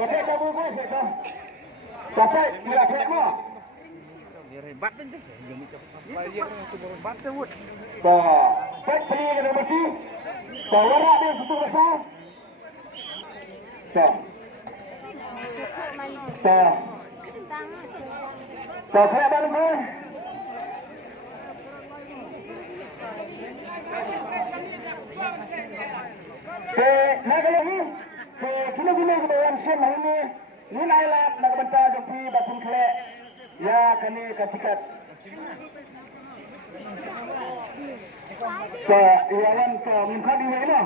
Oke, kamu boleh kan? Sampai kira-kira mau? Hebat kan deh, jangan sampai dia tu hebat tu. Baik pilih ke bersih. Warna dia situ besar. Saya baru ke. Nagalagi. Kilo-kilo kebayan siang hari ini. Nilai lap nak bentar jopi batun kelek. Ya kini kasikat. Iwan ke minta di mana?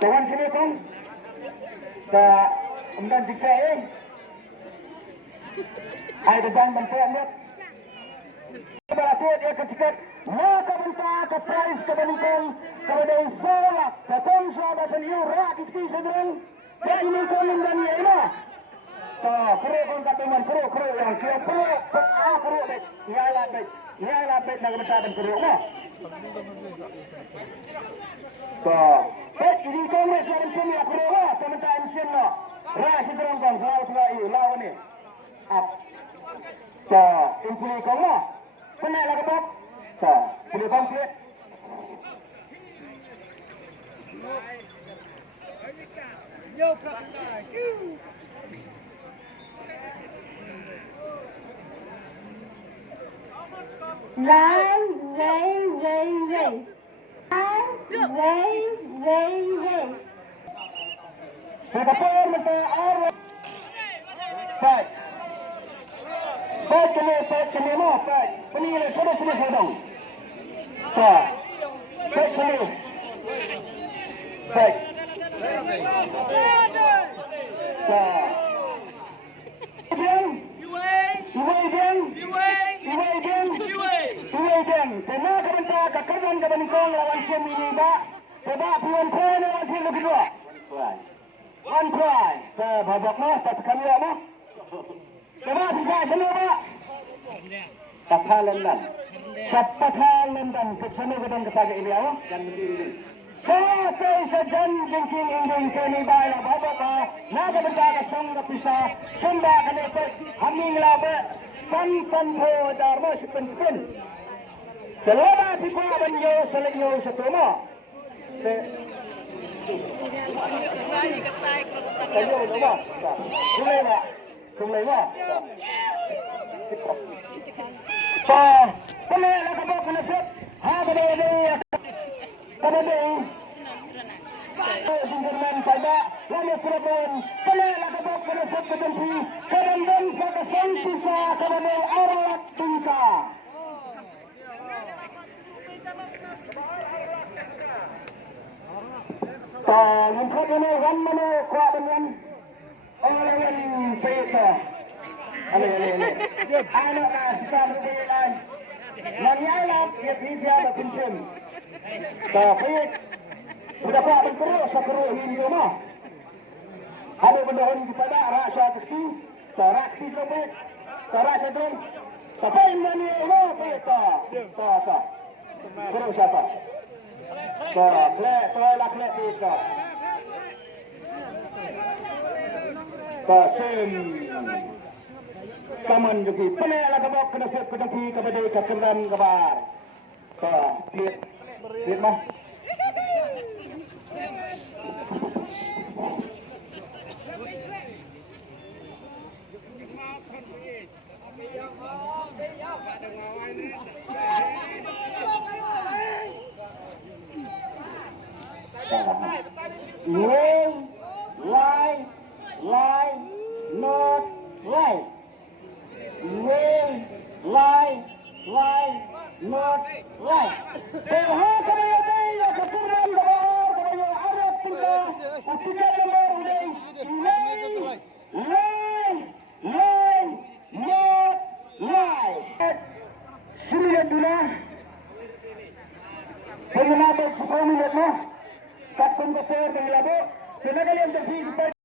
Kawan sini kan? Kemudian jika ada jam bentuk ni. Berarti dia kasikat. Maka bentar ke price kebenaran kepada solak ketonsa dan iurat di sini sedang. Jadi mungkin dan ini. Kru pun kata man kru yang siapa kru bet nyala bet nak bentar dan kru lah. Bet ini kau sekarang sini kru lah sementara mesin lah. Ras sedang kan selalu lawan ni. Up. Impuli kau lah. Kenal lagi tak? Boleh komplit. Yo, praktek. Line, ray. Ray. Siapa minta air? Baik. Baik kini mau baik. Penilai sudah sedang. Baik kini. Baik. Kena kebentar kekerjaan kebenikong lawan sim ini tak. Sebab puan puan lawan sim lebih dua. One try. Babak mah tak kami apa? Sebab kita semua tak. Pathalan kesana gedang kesaga ini awak dan berdiri. Saya sejan jengking indung kini bala babak mah. Naga berjaga song pisah. Sunda kena ikut haming laba. Pan ho dharma sepentin. Selama tiba banyo selenyo setoma. Kayo nama. Kumlay ba? Kumlay la kabok na set. Ha bade. Kabade. Sinderman pada lama problem. Kumlay la kabok na set ketempi. Kadang sa kasensisa kabade arat tingka. Yang kedua kan mana kuat dengan orang yang peta. Anak kita berbeda. Yang lain dia bisa berkumpul. Tapi sudah tak berkerus sekeruh ini rumah. Ada benda yang kepada rasa kesi, raksi sebut, rasa drum. Tapi ini rumah peta. Tak. Terus apa? Klek kita. Sim. Kaman juga. Penela kabok kena set ketempi kepada kekeran kabar. Lihat mah. Line, not right. Line, not right. Terhad kemudian keturunan kemudian Arab kita, kita kemudian line, not right. Sudah dulu. Pengenal 10 minit mah. Kapten besar dengan labo. Senagal yang terhid.